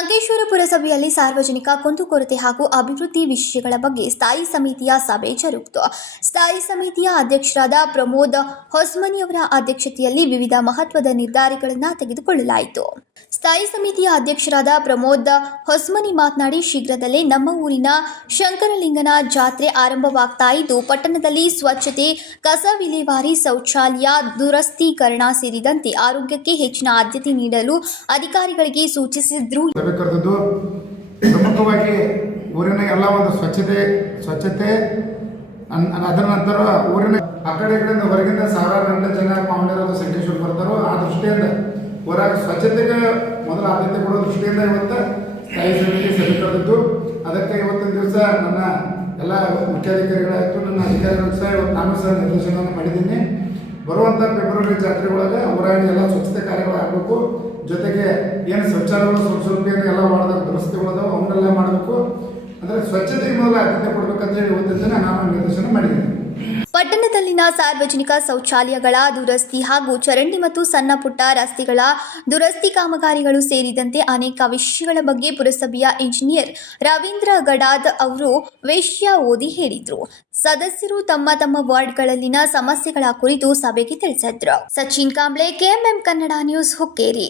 ಪುರಸಭೆಯಲ್ಲಿ ಸಾರ್ವಜನಿಕ ಕುಂದುಕೊರತೆ ಹಾಗೂ ಅಭಿವೃದ್ಧಿ ವಿಷಯಗಳ ಬಗ್ಗೆ ಸ್ಥಾಯಿ ಸಮಿತಿಯ ಸಭೆ ಜರುಗಿತು. ಸ್ಥಾಯಿ ಸಮಿತಿಯ ಅಧ್ಯಕ್ಷರಾದ ಪ್ರಮೋದ್ ಹೊಸ್ಮನಿಯವರ ಅಧ್ಯಕ್ಷತೆಯಲ್ಲಿ ವಿವಿಧ ಮಹತ್ವದ ನಿರ್ಧಾರಗಳನ್ನು ತೆಗೆದುಕೊಳ್ಳಲಾಯಿತು. ಸ್ಥಾಯಿ ಸಮಿತಿಯ ಅಧ್ಯಕ್ಷರಾದ ಪ್ರಮೋದ್ ಹೊಸ್ಮನಿ ಮಾತನಾಡಿ, ಶೀಘ್ರದಲ್ಲೇ ನಮ್ಮ ಊರಿನ ಶಂಕರಲಿಂಗನ ಜಾತ್ರೆ ಆರಂಭವಾಗ್ತಾ ಇದ್ದು, ಪಟ್ಟಣದಲ್ಲಿ ಸ್ವಚ್ಛತೆ, ಕಸ ವಿಲೇವಾರಿ ಶೌಚಾಲಯ ದುರಸ್ತೀಕರಣ ಸೇರಿದಂತೆ ಆರೋಗ್ಯಕ್ಕೆ ಹೆಚ್ಚಿನ ಆದ್ಯತೆ ನೀಡಲು ಅಧಿಕಾರಿಗಳಿಗೆ ಸೂಚಿಸಿದ್ರು. ಕರೆದದ್ದು. ಪ್ರಮುಖವಾಗಿ ಊರಿನ ಎಲ್ಲ ಒಂದು ಸ್ವಚ್ಛತೆ ಸ್ವಚ್ಛತೆ ಅದರ ನಂತರ ಊರಿನ ಆ ಕಡೆ ಕಡೆಯಿಂದ ಹೊರಗಿಂದ ಸಾವಿರಾರು ಗಂಟೆ ಜನ ಪಾವನರು ಸಂಕೇಶ್ವರ ಬರ್ತಾರೋ, ಆ ದೃಷ್ಟಿಯಿಂದ ಹೊರಗೆ ಸ್ವಚ್ಛತೆಗೆ ಮೊದಲ ಆದ್ಯತೆ ಕೊಡೋ ದೃಷ್ಟಿಯಿಂದ ಇವತ್ತು ಸ್ಥಾಯಿ ಸಮಿತಿ ಸಭೆ ಕರೆದಿದ್ದು. ಅದಕ್ಕೆ ಇವತ್ತಿನ ದಿವಸ ನನ್ನ ಎಲ್ಲ ಮುಖ್ಯಾಧಿಕಾರಿಗಳಾಯಿತು ನನ್ನ ಅಧಿಕಾರಿಗಳು ಸಹ ಇವತ್ತು ನಾನು ಸಹ ನಿರ್ದೇಶನವನ್ನು ಮಾಡಿದ್ದೀನಿ. ಬರುವಂಥ ಫೆಬ್ರವರಿ ಜಾತ್ರೆ ಒಳಗೆ ಊರಾಗ ಎಲ್ಲ ಸ್ವಚ್ಛತೆ ಜೊತೆಗೆ ಏನು ಶೌಚಾಲಯಗಳು ಸ್ವಲ್ಪ ಸ್ವಲ್ಪ ಏನು ಎಲ್ಲ ಮಾಡಿದ ದುರಸ್ತಿಗಳದಾವ ಅವನ್ನೆಲ್ಲ ಮಾಡಬೇಕು. ಅಂದರೆ ಸ್ವಚ್ಛತೆಗೆ ಮೊದಲು ಆದ್ಯತೆ ಕೊಡಬೇಕಂತ ಹೇಳಿ ಉದ್ದೇಶನ ನಾನು ನಿರ್ದೇಶನ ಮಾಡಿದ್ದೇನೆ. ಪಟ್ಟಣದಲ್ಲಿನ ಸಾರ್ವಜನಿಕ ಶೌಚಾಲಯಗಳ ದುರಸ್ತಿ ಹಾಗೂ ಚರಂಡಿ ಮತ್ತು ಸಣ್ಣ ಪುಟ್ಟ ರಸ್ತೆಗಳ ದುರಸ್ತಿ ಕಾಮಗಾರಿಗಳು ಸೇರಿದಂತೆ ಅನೇಕ ವಿಷಯಗಳ ಬಗ್ಗೆ ಪುರಸಭೆಯ ಇಂಜಿನಿಯರ್ ರವೀಂದ್ರ ಗಡಾದ್ ಅವರು ವೇಶ್ಯ ಓದಿ ಹೇಳಿದ್ರು. ಸದಸ್ಯರು ತಮ್ಮ ತಮ್ಮ ವಾರ್ಡ್ಗಳಲ್ಲಿನ ಸಮಸ್ಯೆಗಳ ಕುರಿತು ಸಭೆಗೆ ತಿಳಿಸಿದ್ರು. Sachin Kamble, KMM Kannada news Hukkeri.